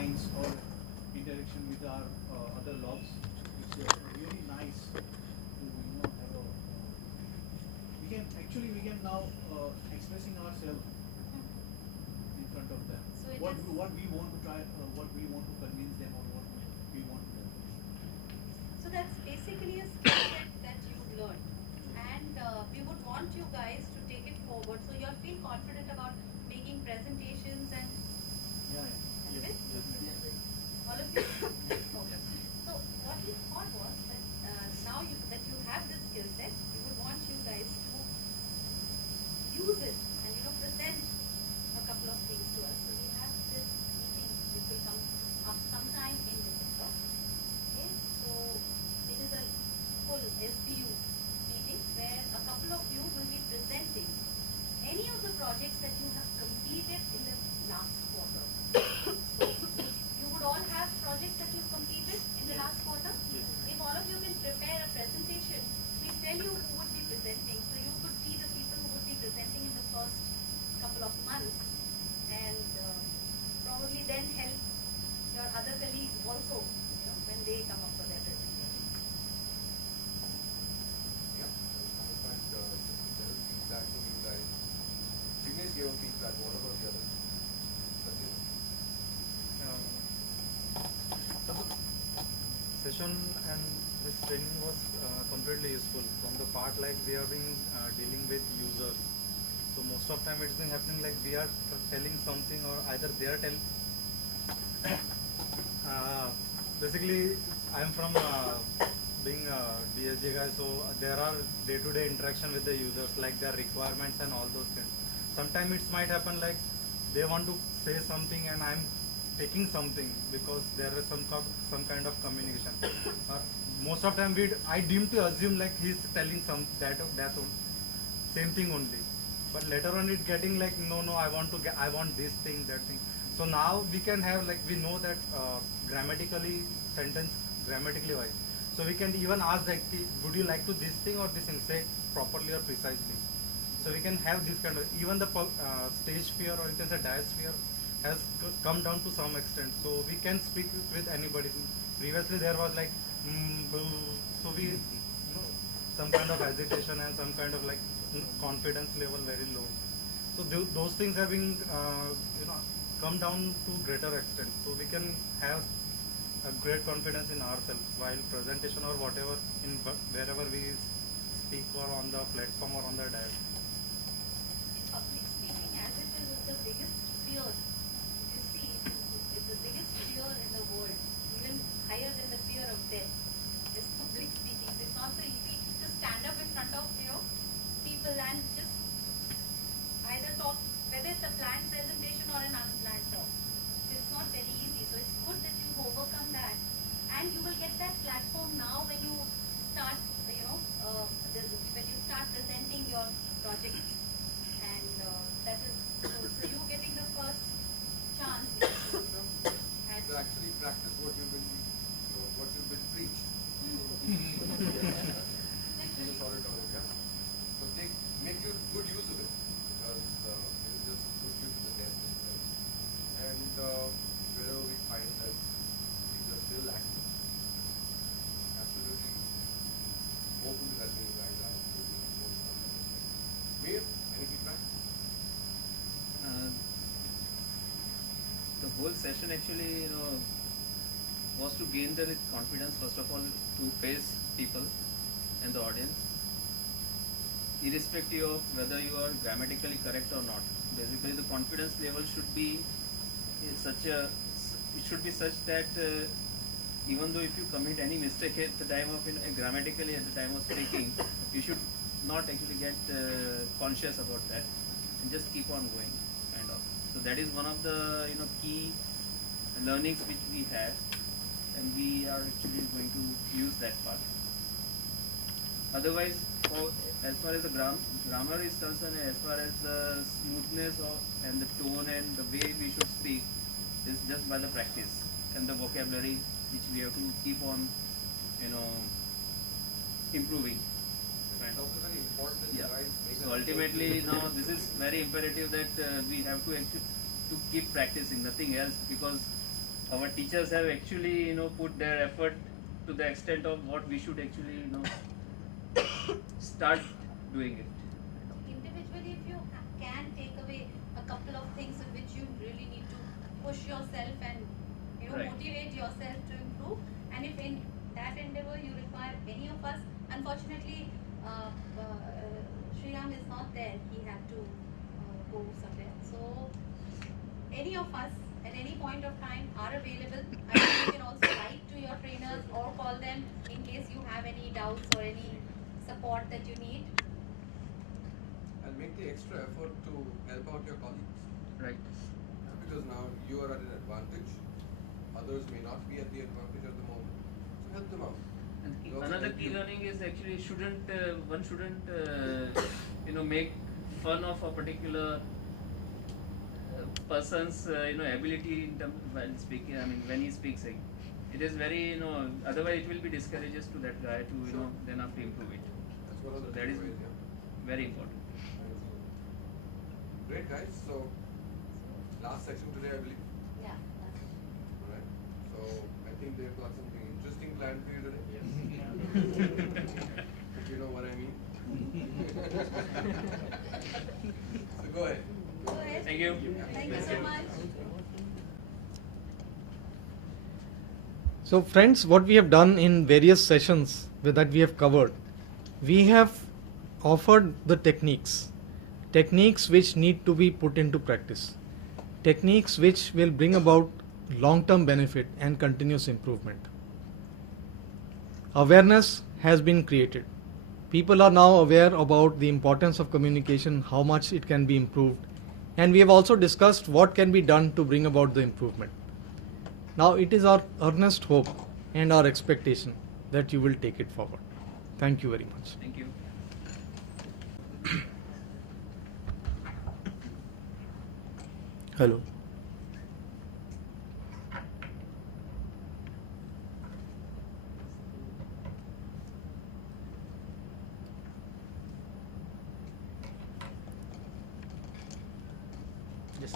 lines or interaction with our other logs. It's really nice to have a. We can now expressing ourselves in front of them. So what we want to try, what we want to convince them, or what we want to do. So that's basically a skill set that you've learned, and we would want you guys to take it forward. So you'll feel confident about making presentations and Yes. all of you. Okay. So what we thought was that now that you have this skill set, we would want you guys to use it and present a couple of things to us. So we have this meeting which will come up sometime in December. Okay, so it is a full SBU meeting where a couple of you will be presenting any of the projects that you have completed in the last quarter. So you would all have projects that you've completed in the last quarter. Yes. If all of you can prepare a presentation, we tell you who would be presenting. So you could be the people who would be presenting in the first couple of months, and probably then help your other colleagues also, when they come up for their presentation. Yeah, feedback from you guys. Jignesh gave feedback. What about the others? Session and this training was completely useful from the part like we have been dealing with users. So most of time it's been happening like we are telling something or either they are telling. Basically, I am from being a DSG guy, so there are day-to-day interaction with the users, like their requirements and all those things. Sometimes it might happen like they want to say something and I'm taking something because there is some kind of communication. Most of time I deem to assume like he's telling some that same thing only. But later on it getting like no I want this thing, that thing. So now we can have like we know that grammatically wise. So we can even ask that would you like to this thing or this thing, say properly or precisely. So we can have this kind of even the stage fear or you can say diasphere has come down to some extent. So we can speak with anybody. Previously there was like so we some kind of hesitation and some kind of like confidence level very low. So those things have been come down to greater extent. So we can have a great confidence in ourselves while presentation or whatever in wherever we speak or on the platform or on the diet. Public speaking, as it is the biggest fear. You see, it's the biggest fear in the world, even higher than the fear of death. Is public speaking. It's not so easy to stand up in front of people and just either talk, whether it's a planned presentation or an unplanned talk. It's not very easy. So it's good that you've overcome that, and you will get that platform now when you start, when you start presenting your projects, and that is so you getting the first chance. To actually practice what you've been preached. So make good use of it because it will just put you to the test itself. And wherever we find that things are still active, absolutely open to helping you guys out. Mir, any feedback? The whole session actually, was to gain the confidence, first of all, to face people and the audience, irrespective of whether you are grammatically correct or not. Basically, the confidence level should be such that even though if you commit any mistake at the time of grammatically at the time of speaking, you should not actually get conscious about that and just keep on going, kind of. So that is one of the key learnings which we have, and we are actually going to use that part. Otherwise, as far as the grammar is concerned, as far as the smoothness and the tone and the way we should speak is just by the practice and the vocabulary which we have to keep on, improving. It's also very important that you guys make So ultimately, now this is very imperative that we have to keep practicing, nothing else, because our teachers have actually put their effort to the extent of what we should actually start doing it. Individually, if you can take away a couple of things in which you really need to push yourself and Right. motivate yourself to improve, and if in that endeavor you require any of us, unfortunately, Sriram is not there. He had to go somewhere. So any of us at any point of time are available. I think you can also write to your trainers or call them in case you have any doubts or any support that you need. And make the extra effort to help out your colleagues. Right. Because now you are at an advantage. Others may not be at the advantage at the moment. So help them out. And They also another help key you. learning is actually one shouldn't make fun of a particular person's ability in terms while speaking. I mean when he speaks, it is very otherwise it will be discourages to that guy to Sure. then have to improve it. That's one of the That big is ways, yeah. very important. Great guys, so last section today I believe. Yeah. Alright. So I think they've got something interesting planned for you today. Yes. If you know what I mean. So go ahead. Go ahead. Thank you. Thank you so much. So friends, what we have done in various sessions that we have covered, we have offered the techniques which need to be put into practice, techniques which will bring about long-term benefit and continuous improvement. Awareness has been created. People are now aware about the importance of communication, how much it can be improved, and we have also discussed what can be done to bring about the improvement. Now it is our earnest hope and our expectation that you will take it forward. Thank you very much. Thank you. Hello. Yes.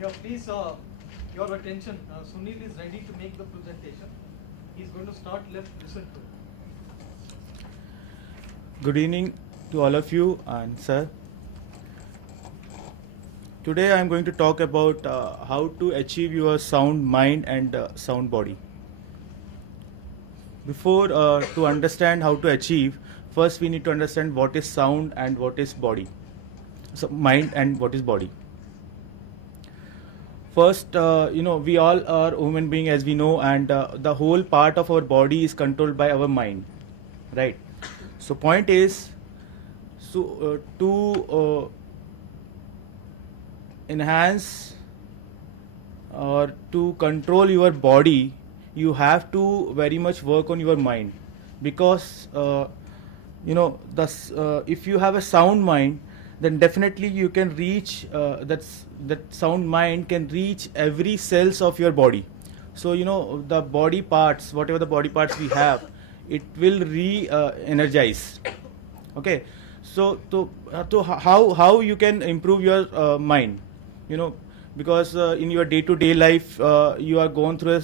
Yeah, please, your attention. Sunil is ready to make the presentation. He's going to start. Let's listen to him. Good evening to all of you and sir. Today I am going to talk about how to achieve your sound mind and sound body. Before to understand how to achieve, first we need to understand what is sound and what is body. So mind and what is body. First, we all are human beings as we know, and the whole part of our body is controlled by our mind, right? So point is, to enhance or to control your body, you have to very much work on your mind, because if you have a sound mind, then definitely you can reach that sound mind can reach every cells of your body. So the body parts, whatever the body parts we have, it will energize. Okay, so how you can improve your mind, because in your day-to-day life you are going through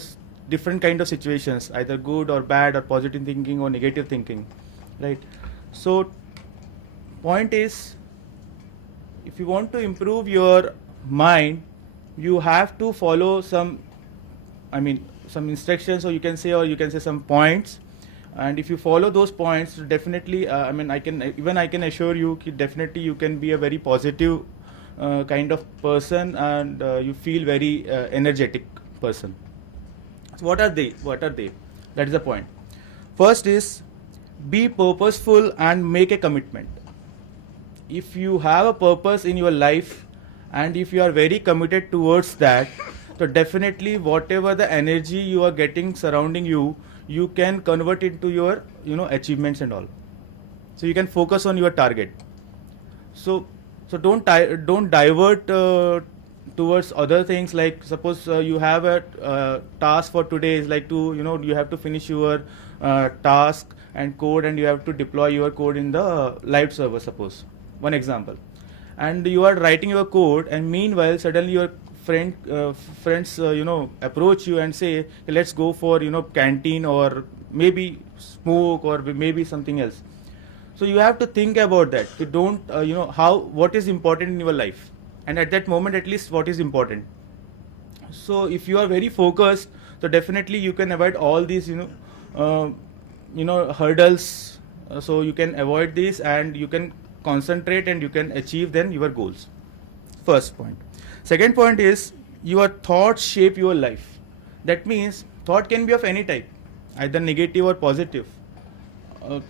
different kind of situations, either good or bad or positive thinking or negative thinking, right? So point is, if you want to improve your mind, you have to follow some instructions, or you can say some points, and if you follow those points, definitely I can assure you definitely you can be a very positive kind of person, and you feel very energetic person. So what are they? That is the point. First is, be purposeful and make a commitment. If you have a purpose in your life and if you are very committed towards that, so definitely whatever the energy you are getting surrounding you, you can convert into your achievements and all. So you can focus on your target. So don't divert towards other things. Like suppose you have a task for today is like you have to finish your task, and code, and you have to deploy your code in the live server, suppose, one example. And you are writing your code, and meanwhile suddenly your friends approach you and say, let's go for canteen, or maybe smoke, or maybe something else. So you have to think about that. You don't what is important in your life, and at that moment at least what is important. So if you are very focused, so definitely you can avoid all these hurdles. So you can avoid this, and you can concentrate, and you can achieve then your goals. First point. Second point is, your thoughts shape your life. That means thought can be of any type, either negative or positive.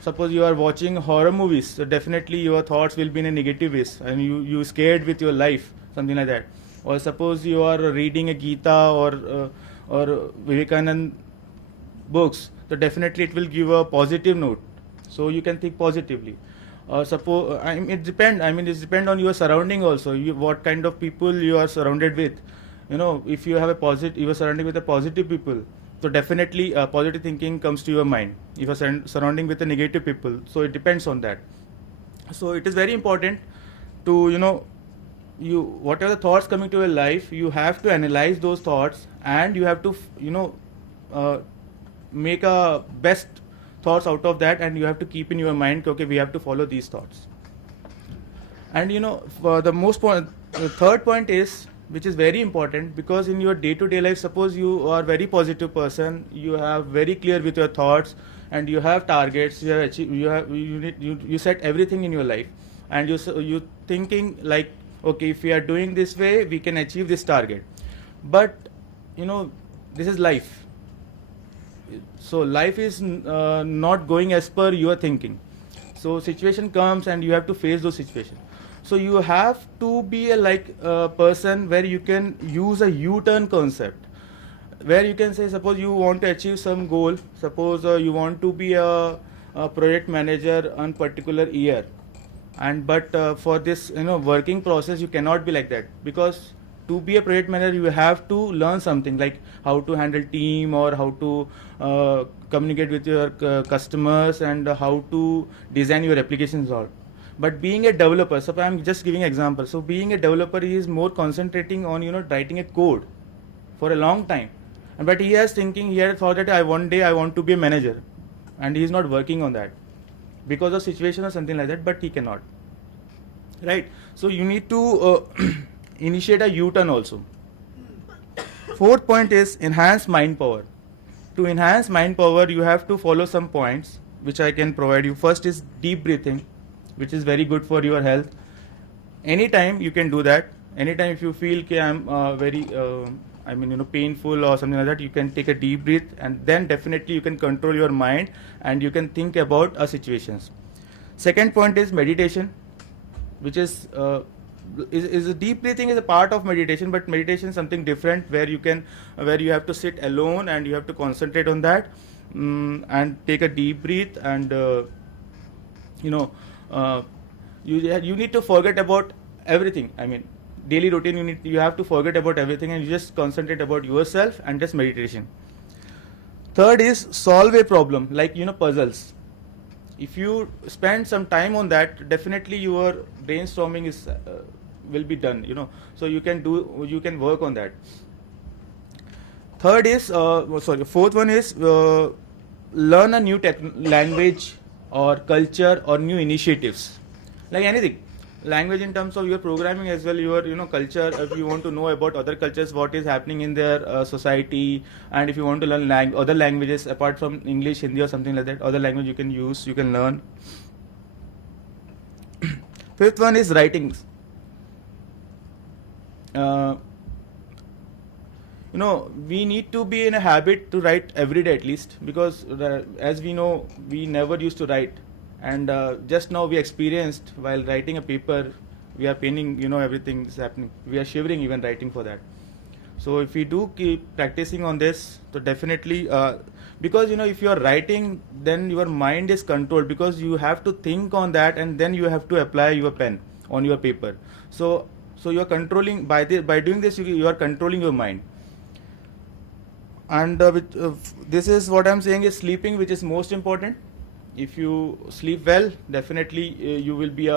Suppose you are watching horror movies, so definitely your thoughts will be in a negative ways, and you scared with your life, something like that. Or suppose you are reading a Gita or Vivekanand books, so definitely it will give a positive note, so you can think positively. Suppose it depends. It depends on your surrounding also. What kind of people you are surrounded with. If you have you are surrounding with a positive people, so definitely positive thinking comes to your mind. If you are surrounding with the negative people, so it depends on that. So it is very important to whatever the thoughts coming to your life, you have to analyze those thoughts, and you have to make a best thoughts out of that, and you have to keep in your mind, okay, we have to follow these thoughts. And for the third point is, which is very important, because in your day-to-day life, suppose you are very positive person, you have very clear with your thoughts, and you have targets, you set everything in your life, and you thinking like, okay, if we are doing this way, we can achieve this target. But this is life. So life is not going as per your thinking. So situation comes, and you have to face those situations. So you have to be a person where you can use a U-turn concept, where you can say, suppose you want to achieve some goal, suppose you want to be a project manager on particular year, but for this working process you cannot be like that, because to be a project manager you have to learn something like how to handle team, or how to communicate with your customers, and how to design your applications all. But being a developer, so I'm just giving an example. So being a developer, he is more concentrating on writing a code for a long time, but he had thought that one day I want to be a manager, and he is not working on that because of situation or something like that, but he cannot, right? So you need to initiate a U-turn also. Fourth point is enhance mind power. To enhance mind power, you have to follow some points which I can provide you. First is deep breathing, which is very good for your health. Anytime you can do that. Anytime if you feel I'm very painful or something like that, you can take a deep breath, and then definitely you can control your mind, and you can think about situations. Second point is meditation, which is a deep breathing is a part of meditation, but meditation is something different, where you have to sit alone, and you have to concentrate on that, and take a deep breath, and you need to forget about everything. Daily routine, you have to forget about everything, and you just concentrate about yourself and just meditation. Third is solve a problem, like puzzles. If you spend some time on that, definitely your brainstorming will be done. So you can work on that. Fourth one is learn a new language or culture or new initiatives, like anything. Language in terms of your programming as well, your culture. If you want to know about other cultures, what is happening in their society, and if you want to learn other languages apart from English, Hindi or something like that, other language you can use, you can learn. Fifth one is writings. We need to be in a habit to write every day at least, because as we know, we never used to write. And just now we experienced while writing a paper, we are paining, everything is happening. We are shivering even writing for that. So if we do keep practicing on this, so definitely, because if you are writing, then your mind is controlled, because you have to think on that, and then you have to apply your pen on your paper. So you are controlling, by doing this, you are controlling your mind. And this is what I'm saying is sleeping, which is most important. if you sleep well, definitely you will be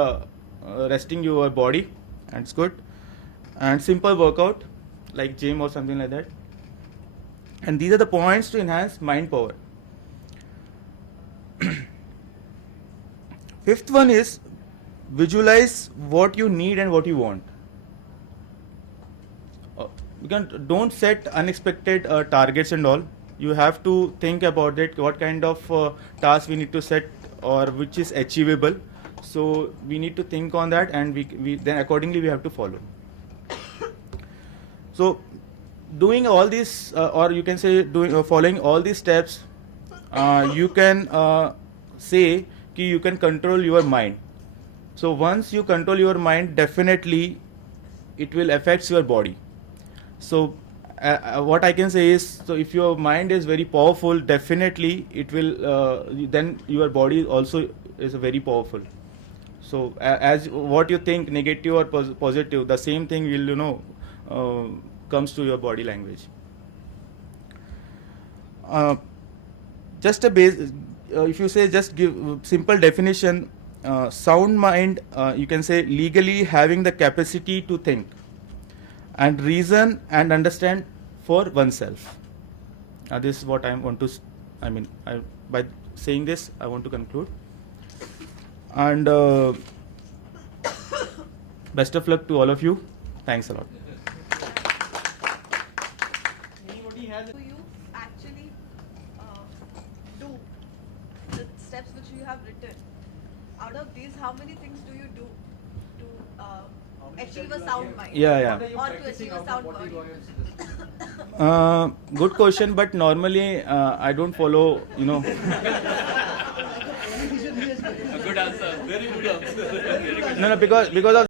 resting your body, and it's good. And simple workout like gym or something like that. And these are the points to enhance mind power. Fifth one is visualize what you need and what you want. Don't set unexpected targets and all. You have to think about it, what kind of task we need to set or which is achievable. So we need to think on that, and we then accordingly we have to follow. So doing all these, or you can say following all these steps, you can say कि you can control your mind. So once you control your mind, definitely it will affect your body. So what I can say is, so if your mind is very powerful, definitely it will then your body also is very powerful. So as what you think, negative or positive, the same thing will comes to your body language. Just a base, if you say just give simple definition, sound mind, you can say legally having the capacity to think and reason and understand for oneself. This is what I want to, by saying this, I want to conclude. And best of luck to all of you. Thanks a lot. Anybody has Do you actually do the steps which you have written? Out of these, how many things do you do to achieve a sound mind? Yeah. Or to achieve a sound body? Good question, but normally I don't follow, A good answer. Very good answer. no, because of